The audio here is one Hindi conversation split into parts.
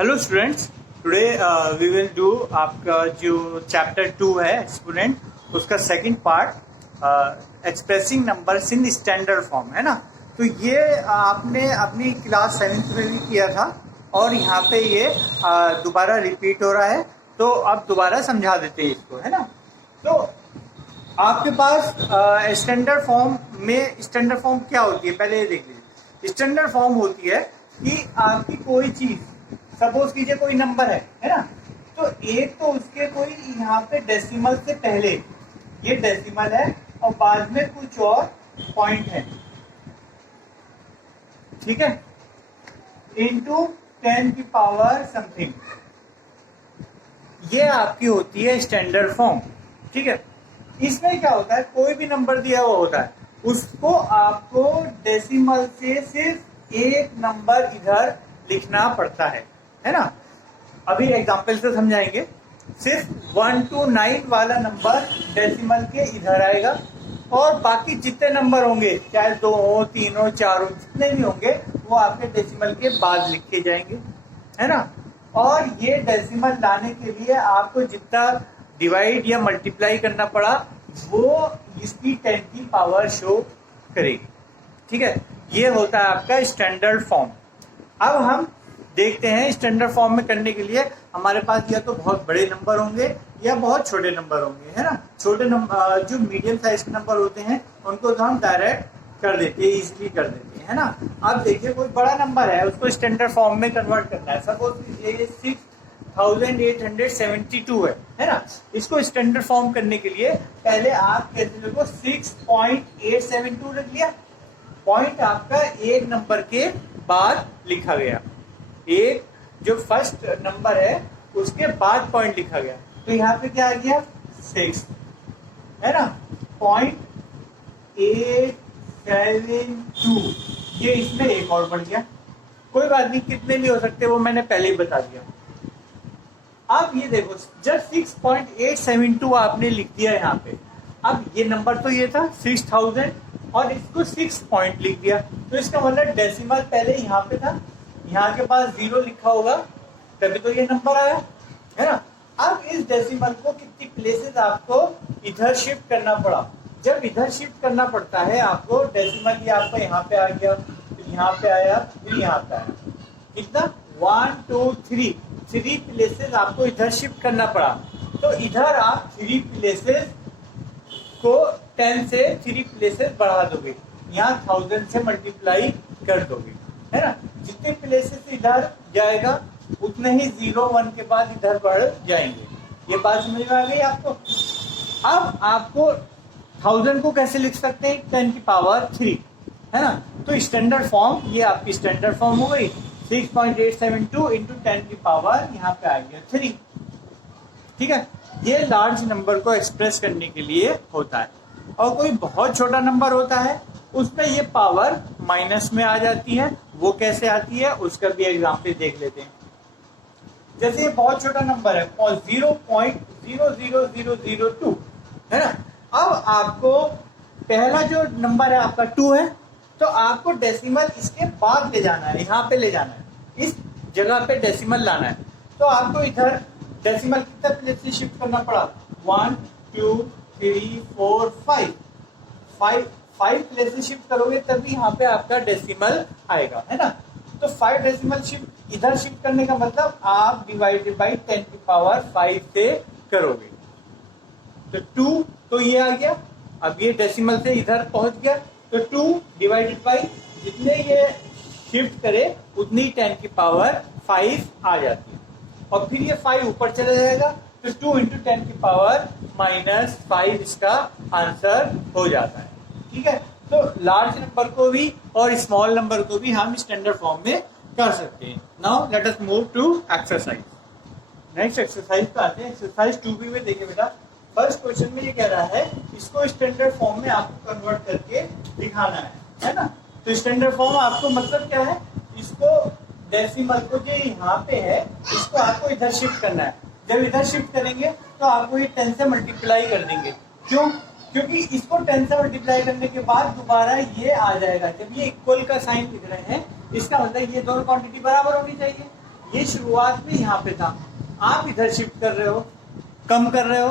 Hello students, today we will do आपका जो चैप्टर 2 है स्टूडेंट, उसका second part expressing numbers in standard form, है ना। तो ये आपने अपनी क्लास 7th में भी किया था और यहाँ पे ये दोबारा रिपीट हो रहा है, तो अब दोबारा समझा देते हैं इसको, है ना। तो आपके पास स्टैंडर्ड फॉर्म में स्टैंडर्ड फॉर्म क्या होती है, पहले ये देख लीजिए। स्टैंडर्ड फॉर्म होती है कि आपकी कोई चीज, सपोज कीजिए कोई नंबर है ना, तो एक तो उसके कोई यहाँ पे डेसिमल से पहले ये डेसिमल है और बाद में कुछ और पॉइंट है, ठीक है, इनटू 10 की पावर समथिंग, ये आपकी होती है स्टैंडर्ड फॉर्म, ठीक है। इसमें क्या होता है, कोई भी नंबर दिया हुआ होता है, उसको आपको डेसिमल से सिर्फ एक नंबर इधर लिखना पड़ता है ना। अभी एग्जाम्पल से समझाएंगे। सिर्फ 1 to 9 वाला नंबर डेसिमल के इधर आएगा और बाकी जितने नंबर होंगे, चाहे 2 हो, 3 हो, 4 हो, जितने भी होंगे वो आपके डेसिमल के बाद लिखे जाएंगे, है ना। और ये डेसिमल लाने के लिए आपको जितना डिवाइड या मल्टीप्लाई करना पड़ा वो इसकी 10 की पावर शो करेगी, ठीक है। ये होता है आपका स्टैंडर्ड फॉर्म। अब हम देखते हैं स्टैंडर्ड फॉर्म में करने के लिए हमारे पास या तो बहुत बड़े नंबर होंगे या बहुत छोटे नंबर होंगे, है ना। छोटे नंबर जो मीडियम साइज के नंबर होते हैं उनको तो हम डायरेक्ट कर देते हैं, इजीली कर देते हैं, है ना। अब देखिए कोई बड़ा नंबर है, उसको स्टैंडर्ड फॉर्म में कन्वर्ट करना है। सपोज ये 6872 है ना। इसको स्टैंडर्ड फॉर्म करने के लिए पहले आप कैसे लिखो, 6.872 रख लिया, पॉइंट आपका एक नंबर के बाद लिखा गया, एक जो फर्स्ट नंबर है उसके बाद पॉइंट लिखा गया, तो यहाँ पे क्या आ गया 6, है ना। 0.872, ये इसमें एक और बढ़ गया, कोई बात नहीं, कितने भी हो सकते वो मैंने पहले ही बता दिया। अब ये देखो, जब 6.872 आपने लिख दिया यहाँ पे, अब ये नंबर तो ये था 6000 और इसको 6 पॉइंट लिख दिया, तो इसका मतलब डेसिमल पहले यहाँ पे था, यहाँ के पास 0 लिखा होगा तभी तो ये नंबर आया, है ना। अब इस डेसिमल को कितनी प्लेसेस आपको इधर शिफ्ट करना पड़ा। जब इधर शिफ्ट करना पड़ता है आपको, डेसिमल ये आपका यहाँ पे आ गया, फिर यहाँ पे आया, फिर यहाँ पे आया, कितना 1 2 3 प्लेसेस आपको इधर शिफ्ट करना पड़ा। तो इधर आप 3 प्लेसेस को 10 से 3 प्लेसेस बढ़ा दोगे, यहाँ 1000 से मल्टीप्लाई कर दोगे, है ना। जितने प्लेसेस इधर जाएगा उतने ही 0 1 के बाद इधर बढ़ जाएंगे। ये बात समझ में आ गई आपको। अब आपको 1000 को कैसे लिख सकते हैं, 10 की पावर 3, है ना। तो स्टैंडर्ड फॉर्म, ये आपकी स्टैंडर्ड फॉर्म हो गई, 6.872 इंटू 10 की पावर यहाँ पे आ गया 3, ठीक है। ये लार्ज नंबर को एक्सप्रेस करने के लिए होता है। और कोई बहुत छोटा नंबर होता है उसमें ये पावर माइनस में आ जाती है, वो कैसे आती है उसका भी एग्जाम्पल देख लेते हैं। जैसे ये बहुत छोटा नंबर है 0.00002, है ना। अब आपको पहला जो नंबर है आपका 2 है, तो आपको डेसिमल इसके बाद ले जाना है, यहाँ पे ले जाना है, इस जगह पे डेसिमल लाना है। तो आपको इधर डेसिमल कितना प्लेस से शिफ्ट करना पड़ा, 1 2 3 4 5 प्लेस से शिफ्ट करोगे तभी यहाँ पे आपका डेसिमल आएगा, है ना। तो 5 डेसिमल शिफ्ट इधर शिफ्ट करने का मतलब आप डिवाइडेड बाई 10 की पावर 5 से करोगे, तो 2, तो ये आ गया। अब ये डेसिमल से इधर पहुंच गया, तो 2 डिवाइडेड बाई जितने ये शिफ्ट करे उतनी 10 की पावर 5 आ जाती है, और फिर ये 5 ऊपर चला जाएगा, तो 2 इंटू 10 की पावर -5 इसका आंसर हो जाता है, ठीक है। तो लार्ज नंबर को भी और स्मॉल नंबर को भी हम स्टैंडर्ड फॉर्म में कर सकते हैं। Now let us move to exercise. Next exercise पे आते हैं। एक्सरसाइज 2B में देखिए बेटा, फर्स्ट क्वेश्चन में ये कह रहा है इसको स्टैंडर्ड फॉर्म में आपको कन्वर्ट करके दिखाना है ना। तो स्टैंडर्ड फॉर्म आपको मतलब क्या है, इसको डेसिमल को जो यहाँ पे है इसको आपको इधर शिफ्ट करना है। जब इधर शिफ्ट करेंगे तो आपको ये 10 से मल्टीप्लाई कर देंगे, क्यों, क्योंकि इसको 10 से मल्टीप्लाई करने के बाद दोबारा ये आ जाएगा। जब ये इक्वल का साइन लिख रहे हैं इसका मतलब ये दोनों क्वांटिटी बराबर होनी चाहिए, ये शुरुआत में यहाँ पे था, आप इधर शिफ्ट कर रहे हो, कम कर रहे हो,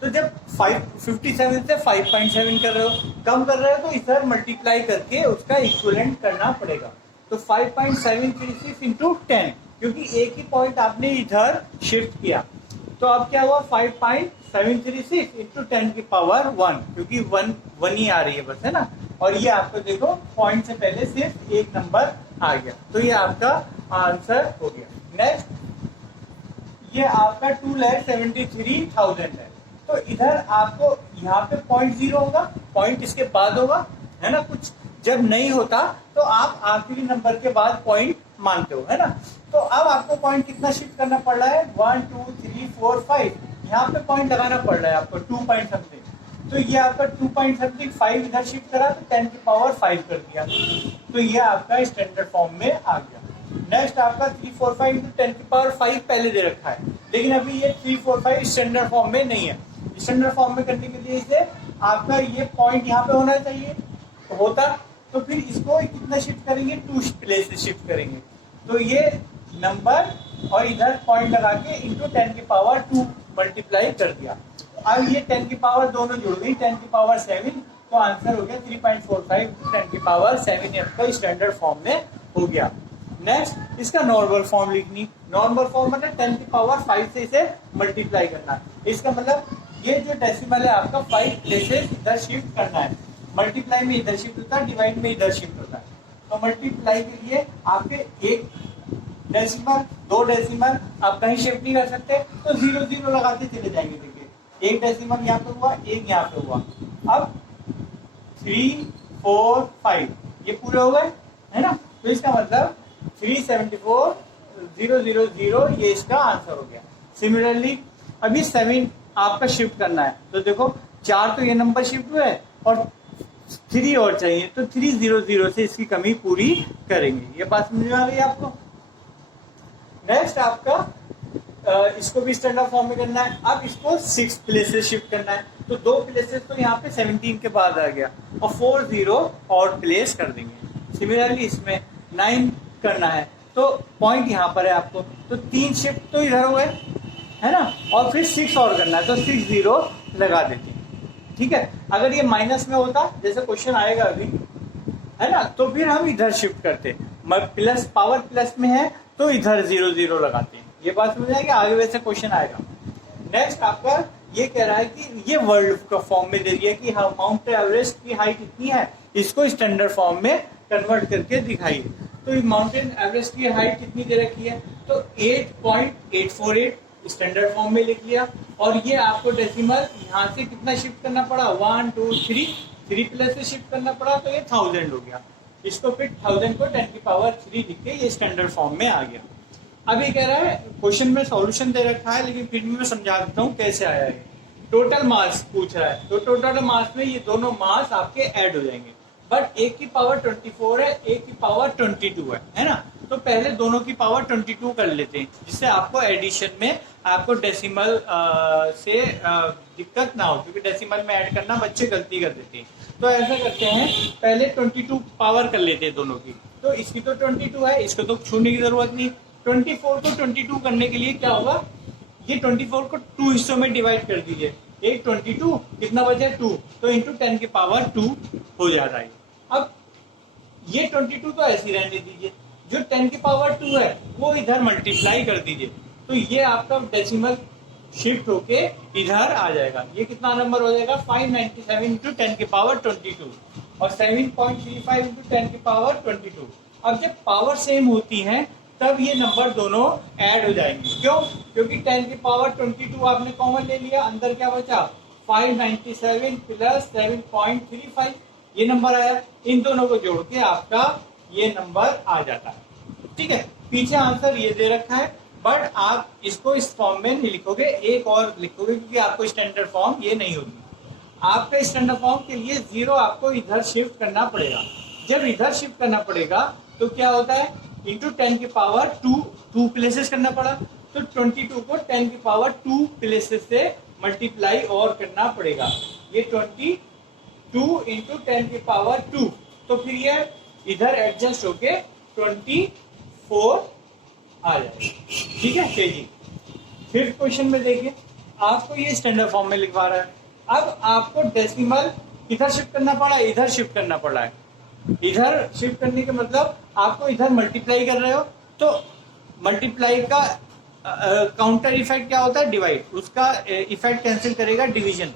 तो जब 57 से 5.7 कर रहे हो, कम कर रहे हो, तो इधर मल्टीप्लाई करके उसका इक्विवेलेंट करना पड़ेगा। तो 5.736 इंटू 10, क्योंकि एक ही पॉइंट आपने इधर शिफ्ट किया, तो अब क्या हुआ 5.736 इंटू 10 की पावर 1, क्योंकि 1 ही आ रही है बस, है ना। और ये आपको देखो पॉइंट से पहले सिर्फ एक नंबर आ गया, तो ये आपका आंसर हो गया। नेक्स्ट, ये आपका 2,73,000 है। तो इधर आपको यहाँ पे 0.0 होगा, पॉइंट इसके बाद होगा, है ना। कुछ जब नहीं होता तो आप आखिरी नंबर के बाद पॉइंट मानते हो, है ना। तो अब आपको पॉइंट कितना शिफ्ट करना पड़ रहा है, 1 2 3 4 5, यहाँ पे पॉइंट लगाना पड़ रहा है आपको 2 पॉइंट समथिंग। तो ये आपका 2 पॉइंट समथिंग 5 इधर शिफ्ट करा, तो 10 की पावर 5 कर दिया, तो ये आपका स्टैंडर्ड फॉर्म में आ गया। नेक्स्ट आपका 345 इंटू 10 की पावर 5 पहले दे रखा है, लेकिन अभी ये 345 स्टैंडर्ड फॉर्म में नहीं है। स्टैंडर्ड फॉर्म में करने के लिए इसे आपका ये पॉइंट यहाँ पे होना चाहिए, तो होता, तो फिर इसको कितना शिफ्ट करेंगे, 2 प्लेस से शिफ्ट करेंगे, तो ये नंबर और इधर पॉइंट लगा के इंटू 10 की पावर 2 मल्टीप्लाई कर दिया। अब ये 10 की पावर दोनों जुड़ गई, 10 की पावर 7, तो आंसर हो गया 3.45 इंटू 10 की पावर 7, आपका स्टैंडर्ड फॉर्म में हो गया। नेक्स्ट, इसका नॉर्मल फॉर्म लिखनी। नॉर्मल फॉर्म मतलब 10 की पावर 5 से इसे मल्टीप्लाई करना। इसका मतलब ये जो डेसिमल है आपका 5 प्लेसेस इधर शिफ्ट करना है। मल्टीप्लाई में इधर शिफ्ट होता है, डिवाइड में इधर शिफ्ट होता है। तो मल्टीप्लाई के लिए आपके एक डेसिमल, 2 डेसिमल आप कहीं शिफ्ट नहीं कर सकते, तो 0 0 लगाते चले जाएंगे। देखिए, एक डेसिमल यहाँ पे हुआ, एक यहाँ पे हुआ। अब 3 4 5 ये पूरे हो गए, है ना। तो इसका मतलब 374,000 ये इसका आंसर हो गया। सिमिलरली अभी 7 आपका शिफ्ट करना है, तो देखो 4 तो ये नंबर शिफ्ट हुए और 3 और चाहिए, तो 300 से इसकी कमी पूरी करेंगे। ये बात समझ में आ रही है आपको। नेक्स्ट आपका इसको भी स्टैंडर्ड फॉर्म में करना है। अब इसको 6 प्लेसेस शिफ्ट करना है, तो 2 प्लेसेस तो यहाँ पे 17 के बाद आ गया, और 4 0 और प्लेस कर देंगे। सिमिलरली इसमें 9 करना है, तो पॉइंट यहाँ पर है आपको, तो 3 शिफ्ट तो इधर हो गए, है ना, और फिर 6 और करना है, तो 6 0 लगा देते हैं। ठीक है, अगर ये माइनस में होता, जैसे क्वेश्चन आएगा अभी, है ना, तो फिर हम इधर शिफ्ट करते, प्लस पावर प्लस में है तो इधर 0 0 लगाते हैं। ये बात समझ आएगी, आगे वैसे क्वेश्चन आएगा। नेक्स्ट आपका ये कह रहा है कि ये वर्ल्ड का फॉर्म में दे दिया कि हाँ माउंट एवरेस्ट की हाइट इतनी है, इसको स्टैंडर्ड फॉर्म में कन्वर्ट करके दिखाइए। तो माउंटेन एवरेस्ट की हाइट कितनी दे रखी है, तो 8.848 स्टैंडर्ड फॉर्म में लिख लिया। और ये आपको डेसिमल यहाँ से कितना शिफ्ट करना पड़ा, 1 2 3 प्लस से शिफ्ट करना पड़ा, तो ये 1000 हो गया। इसको फिर 1000 को 10 की पावर 3 लिख के ये स्टैंडर्ड फॉर्म में आ गया। अभी कह रहा है क्वेश्चन में सॉल्यूशन दे रखा है, लेकिन फिर भी मैं समझा देता हूँ कैसे आया है। टोटल मास पूछ रहा है, तो टोटल मास में ये दोनों मास आपके ऐड हो जाएंगे, बट एक की पावर 24 है, एक की पावर 22 है ना। तो पहले दोनों की पावर 22 कर लेते हैं, जिससे आपको एडिशन में आपको डेसिमल से दिक्कत ना हो, क्योंकि डेसिमल में ऐड करना बच्चे गलती कर देते हैं। तो ऐसा करते हैं, पहले 22 पावर कर लेते हैं दोनों की। तो इसकी तो 22 है, इसको तो छूने की जरूरत नहीं। 24 को 22 करने के लिए क्या होगा, ये 24 को 2 हिस्सों में डिवाइड कर दीजिए। एक 22 कितना बचे 2, तो इंटू 10 की पावर 2 हो जा रहा है। अब ये 22 तो ऐसे रहने दीजिए, जो 10 की पावर 2 है वो इधर मल्टीप्लाई कर दीजिए, तो ये आपका डेसिमल शिफ्ट होके इधर आ जाएगा। ये कितना नंबर हो जाएगा, 597 इंटू 10 की पावर 22 और 7.35 इंटू 10 की पावर 22। अब जब पावर सेम होती है तब ये नंबर दोनों ऐड हो जाएंगे। क्यों, क्योंकि 10 की पावर 22 आपने कॉमन ले लिया, अंदर क्या बचा 597 प्लस 7.35, ये नंबर आया। इन दोनों को जोड़ के आपका ये नंबर आ जाता है। ठीक है, पीछे आंसर ये दे रखा है, बट आप इसको इस फॉर्म में नहीं लिखोगे, एक और लिखोगे, क्योंकि आपको स्टैंडर्ड फॉर्म ये नहीं होगी। आपका स्टैंडर्ड फॉर्म के लिए 0 आपको इधर शिफ्ट करना पड़ेगा। जब इधर शिफ्ट करना पड़ेगा तो क्या होता है, इंटू 10 की पावर 2 प्लेसेस करना पड़ा, तो 22 को 10 की पावर 2 प्लेसेस से मल्टीप्लाई और करना पड़ेगा। ये 22 इंटू 10 की पावर 2, तो फिर ये इधर एडजस्ट होके 24 आ जाएगा। ठीक है चलिए, फिफ्थ क्वेश्चन में देखिए, आपको ये स्टैंडर्ड फॉर्म में लिखवा रहा है। अब आपको डेसिमल इधर शिफ्ट करना पड़ा, इधर शिफ्ट करना पड़ा है। इधर शिफ्ट करने का मतलब आपको इधर मल्टीप्लाई कर रहे हो, तो मल्टीप्लाई का काउंटर इफेक्ट क्या होता है, डिवाइड, उसका इफेक्ट कैंसिल करेगा डिवीजन।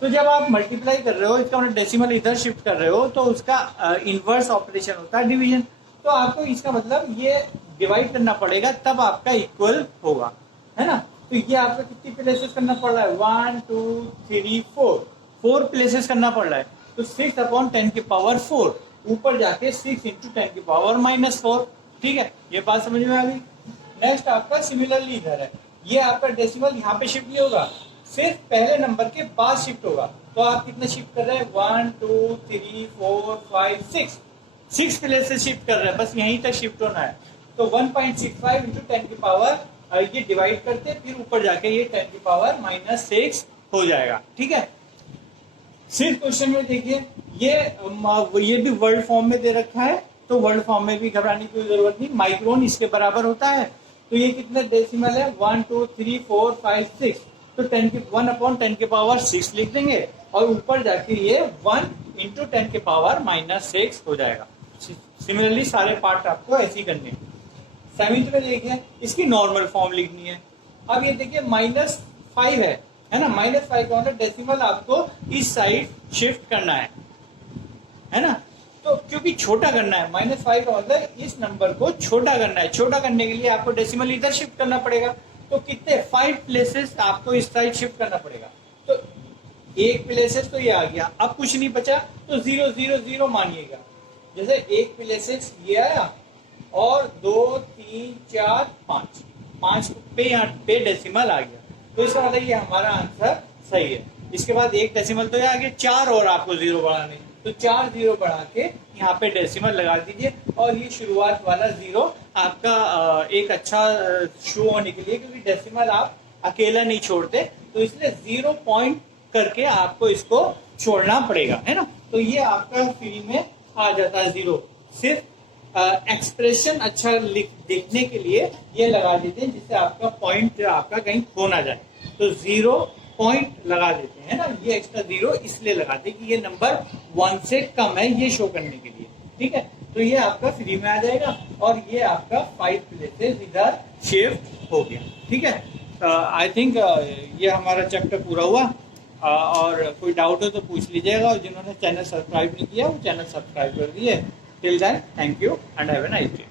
तो जब आप मल्टीप्लाई कर रहे हो, इसका मतलब डेसिमल इधर शिफ्ट कर रहे हो, तो उसका इनवर्स ऑपरेशन होता है डिवीजन। तो आपको इसका मतलब ये डिवाइड करना पड़ेगा, तब आपका इक्वल होगा, है ना। तो ये आपको कितनी प्लेसेस करना पड़ रहा है, 1 2 3 4 प्लेसेस करना पड़ रहा है। तो 6/10⁴ ऊपर जाके 6 × 10⁻⁻4। ठीक है, ये बात समझ में आ गई। नेक्स्ट आपका सिमिलरली इधर है, ये आपका डेसिमल यहाँ पे शिफ्ट नहीं होगा, सिर्फ पहले नंबर के बाद शिफ्ट होगा। तो आप कितने शिफ्ट कर रहे हैं, 1 2 3 4 5 6 प्लेसेस शिफ्ट कर रहे हैं, बस यहीं तक शिफ्ट होना है। तो 1.65 × 10⁻, ये डिवाइड करते फिर ऊपर जाके ये 10⁻⁻6 हो जाएगा। ठीक है, सिक्स्थ क्वेश्चन में देखिए, ये भी वर्ड फॉर्म में दे रखा है, तो वर्ड फॉर्म में भी घबराने की जरूरत नहीं, माइक्रोन इसके बराबर होता है। तो ये कितने डेसिमल है, 1 2 3 4 5 6, तो 1/10⁻6 लिख देंगे, और ऊपर जाके ये 1 × 10⁻⁻6 हो जाएगा। सिमिलरली सारे पार्ट आपको ऐसे ही करने हैं। सेवेंथ में देखिए, इसकी नॉर्मल फॉर्म लिखनी है। अब ये देखिए -5 है ना, -5 का मतलब डेसिमल आपको इस साइड शिफ्ट करना है ना। तो क्योंकि छोटा करना है, -5 का मतलब इस नंबर को छोटा करना है। छोटा करने के लिए आपको डेसिमल इधर शिफ्ट करना पड़ेगा। तो कितने 5 प्लेसेस आपको इस साइड शिफ्ट करना पड़ेगा। तो एक प्लेसेस तो ये आ गया, अब कुछ नहीं बचा, तो 0 0 0 मानिएगा। जैसे एक प्लेसेस ये आया, और 2 3 4 5 पे यहाँ पे डेसिमल आ गया, तो इसका मतलब ये हमारा आंसर सही है। इसके बाद एक डेसिमल तो ये आ गया, 4 और आपको 0 बढ़ाने, तो 4 0 बढ़ा के यहाँ पे डेसिमल लगा दीजिए, और ये शुरुआत वाला 0 आपका एक अच्छा शो होने के लिए, क्योंकि डेसिमल आप अकेला नहीं छोड़ते, तो इसलिए 0 पॉइंट करके आपको इसको छोड़ना पड़ेगा, है ना। तो ये आपका फ्री में आ जाता है 0। सिर्फ एक्सप्रेशन अच्छा दिखने के लिए ये लगा देते हैं, जिससे आपका पॉइंट आपका कहीं खो ना जाए, तो 0 पॉइंट लगा देते हैं ना। ये एक्स्ट्रा 0 इसलिए लगाते हैं कि ये नंबर 1 से कम है, ये शो करने के लिए। ठीक है, तो ये आपका फ्री में आ जाएगा, और ये आपका 5 प्लेसेस इधर शिफ्ट हो गया। ठीक है, आई थिंक ये हमारा चैप्टर पूरा हुआ। और कोई डाउट हो तो पूछ लीजिएगा, और जिन्होंने चैनल सब्सक्राइब नहीं किया वो चैनल सब्सक्राइब कर दिए। Till then, thank you and have a nice day.